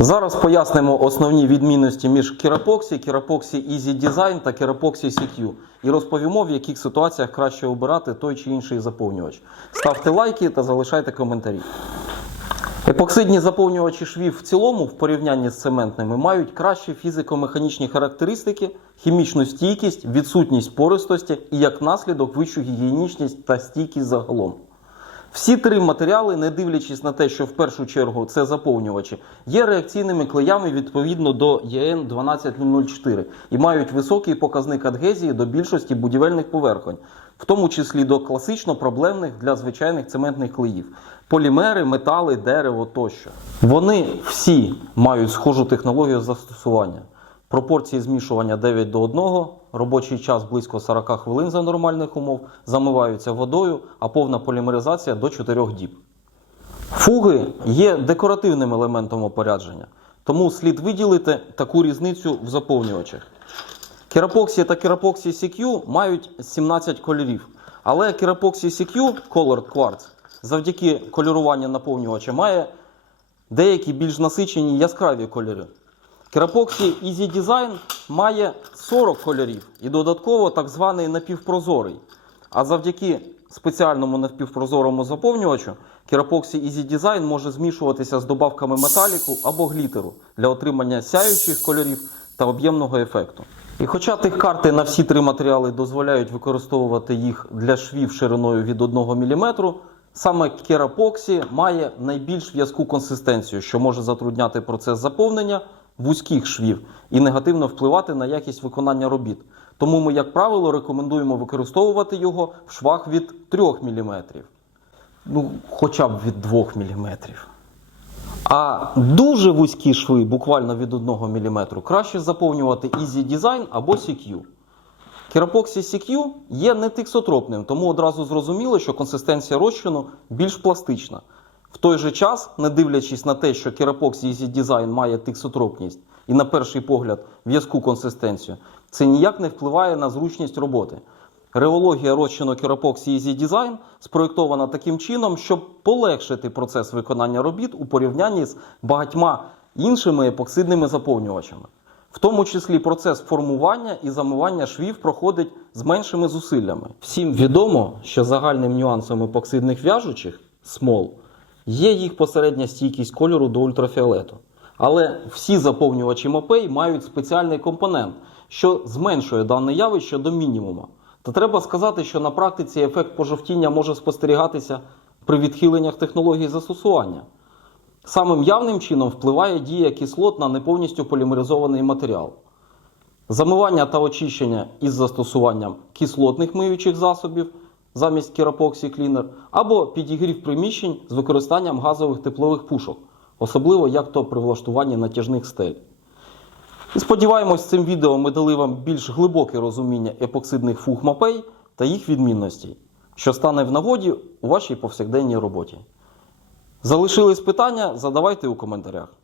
Зараз пояснимо основні відмінності між Керапоксі, Керапоксі Easy Design та Керапоксі CQ. І розповімо, в яких ситуаціях краще обирати той чи інший заповнювач. Ставте лайки та залишайте коментарі. Епоксидні заповнювачі швів в цілому, в порівнянні з цементними, мають кращі фізико-механічні характеристики, хімічну стійкість, відсутність пористості і як наслідок вищу гігієнічність та стійкість загалом. Всі три матеріали, не дивлячись на те, що в першу чергу це заповнювачі, є реакційними клеями відповідно до ЄН 12004 і мають високий показник адгезії до більшості будівельних поверхонь, в тому числі до класично проблемних для звичайних цементних клеїв, полімери, метали, дерево тощо. Вони всі мають схожу технологію застосування. Пропорції змішування 9 до 1, робочий час близько 40 хвилин за нормальних умов, замиваються водою, а повна полімеризація до 4 діб. Фуги є декоративним елементом опорядження, тому слід виділити таку різницю в заповнювачах. Керапоксі та Керапоксі CQ мають 17 кольорів, але Керапоксі CQ Colored Quartz завдяки кольоруванню наповнювача має деякі більш насичені яскраві кольори. Керапоксі Easy Design має 40 кольорів і додатково так званий напівпрозорий. А завдяки спеціальному напівпрозорому заповнювачу Керапоксі Easy Design може змішуватися з добавками металіку або глітеру для отримання сяючих кольорів та об'ємного ефекту. І хоча тих карти на всі три матеріали дозволяють використовувати їх для швів шириною від 1 мм, саме керапоксі має найбільш в'язку консистенцію, що може затрудняти процес заповнення вузьких швів і негативно впливати на якість виконання робіт. Тому ми, як правило, рекомендуємо використовувати його в швах від 3 мм. Ну, хоча б від 2 мм. А дуже вузькі шви, буквально від 1 мм, краще заповнювати Easy Design або CQ. Керапоксі CQ є не тиксотропним, тому одразу зрозуміло, що консистенція розчину більш пластична. В той же час, не дивлячись на те, що Керапоксі Easy Design має тиксотропність і на перший погляд в'язку консистенцію, це ніяк не впливає на зручність роботи. Реологія розчину Керапоксі Easy Design спроєктована таким чином, щоб полегшити процес виконання робіт у порівнянні з багатьма іншими епоксидними заповнювачами. В тому числі процес формування і замивання швів проходить з меншими зусиллями. Всім відомо, що загальним нюансом епоксидних в'яжучих смол є їх посередня стійкість кольору до ультрафіолету. Але всі заповнювачі мопей мають спеціальний компонент, що зменшує дане явище до мінімуму. Та треба сказати, що на практиці ефект пожовтіння може спостерігатися при відхиленнях технології застосування. Самим явним чином впливає дія кислот на неповністю полімеризований матеріал. Замивання та очищення із застосуванням кислотних миючих засобів замість керапоксі клінер, або підігрів приміщень з використанням газових теплових пушок, особливо як то при влаштуванні натяжних стель. І сподіваємось, цим відео ми дали вам більш глибоке розуміння епоксидних фуг мапей та їх відмінностей, що стане в нагоді у вашій повсякденній роботі. Залишились питання? Задавайте у коментарях.